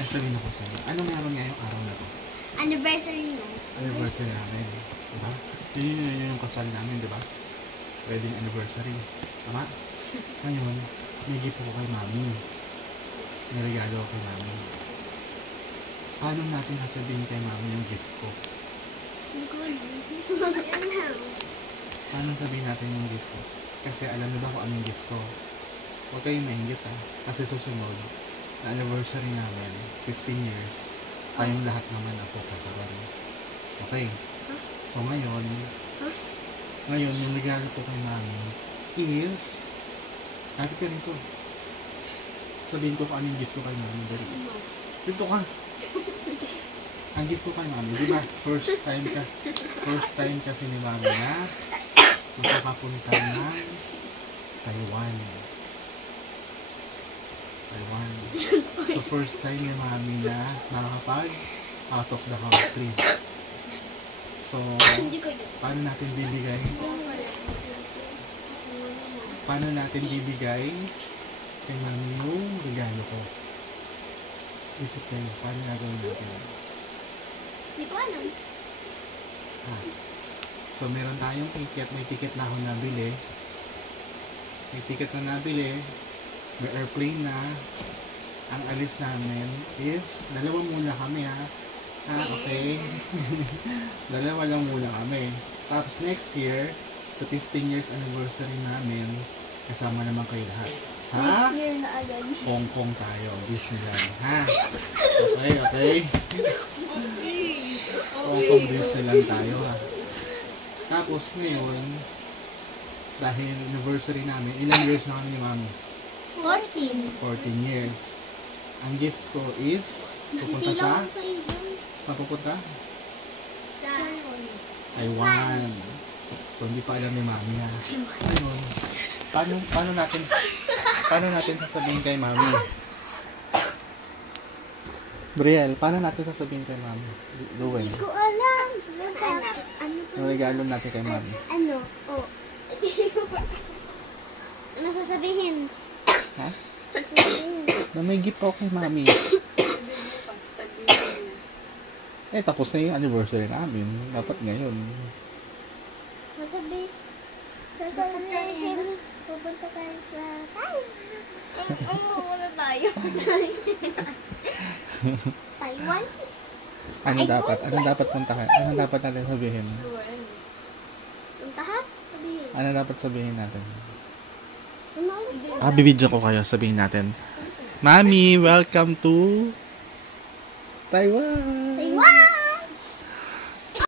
Ay, sabihin ako sa'yo. Ano meron ngayong araw na to? Anniversary nyo. Anniversary namin. Diba? Yun yung kasal namin, diba? Wedding anniversary. Tama? Ngayon, may gift ko kay mami. May regalo ko kay mami. Paano natin sasabihin kay mami yung gift ko? Hindi ko alam. Paano sabihin natin yung gift ko? Kasi alam niyo ba kung anong gift ko? Huwag kayong maingit Kasi susunod, na anniversary namin, 15 years, tayong lahat naman ako kakaroon. Okay? So ngayon, yung regalo ko kay mami is, kapit ka rin ko. Sabihin ko kung anong gift ko kay mami. Dito ka. Ang gift ko kay mami, di ba? First time kasi ni mami na makakapunta ng Taiwan. So first time ni mami na nakakapag out of the country. So, paano natin bibigay kay mami yung regalo ko? Isip kayo, paano nagawin natin? Hindi ko alam. So, meron tayong ticket. May ticket na ako nabili. May airplane na. Ang alis namin is, dalawa muna kami okay. Dalawa lang muna kami. Tapos next year, sa 15 years anniversary namin, kasama naman kayo lahat. Next year na agad. Hong Kong tayo, Disneyland. Okay. Hong Kong Disneyland tayo Tapos ngayon, dahil anniversary namin, ilang years na kami ni mami? 14 years. Ang gift ko is pupunta sa saan pupunta? Sa Taiwan. So hindi pa alam ni mami Ngayon, paano natin sasabihin kay mami? Brielle, paano natin sasabihin kay mami? Ruwen. Hindi ko alam. Ano regalo natin kay mami? Ano sasabihin? Na may gift ako kay mami. Tapos na yung anniversary namin. Dapat ngayon. Sasabihin, pupunta tayo sa Taiwan. Wala tayo. Taiwan? Ano dapat puntahan? Ano dapat natin sabihin? Puntahan? Ano dapat sabihin natin? Bibidyo ko kayo. Sabihin natin, Mami, welcome to Taiwan!